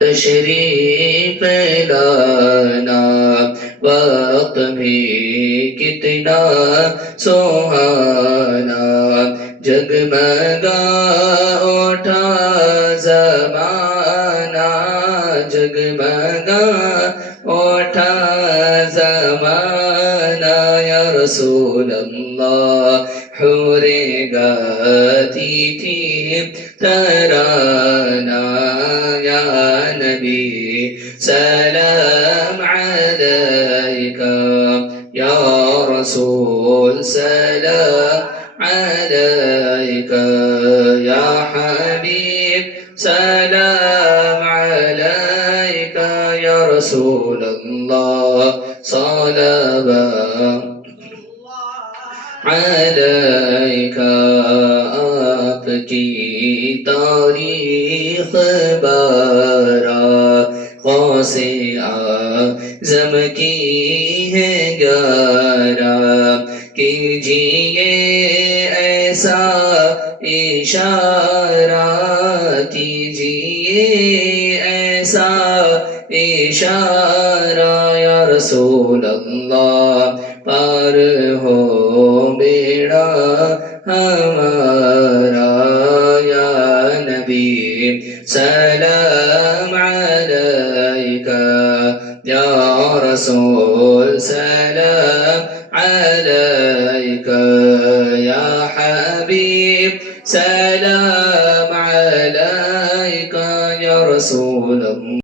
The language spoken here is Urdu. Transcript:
تشریف لانا وقت بھی کتنا سہانا جگمگا اٹھا زمانہ جگمگا اٹھا زمانہ یا رسول اللہ حوریں گاتی تھی ترانہ یا نبی سلام علیکہ یا رسول سلام علیکہ یا حبیب سلام علیکہ یا رسول اللہ صلوات علیکہ آپ کی تاریخ بارہ غوث اعظم کی ہے گیارہ کیجئے ایسا اشارہ کیجئے ایسا اشارہ یا رسول اللہ پار ہو بیڑا ہمارا یا نبی سلام علیکہ یا رسول سلام علیکہ یا حبیب سلام علیکہ یا رسول اللہ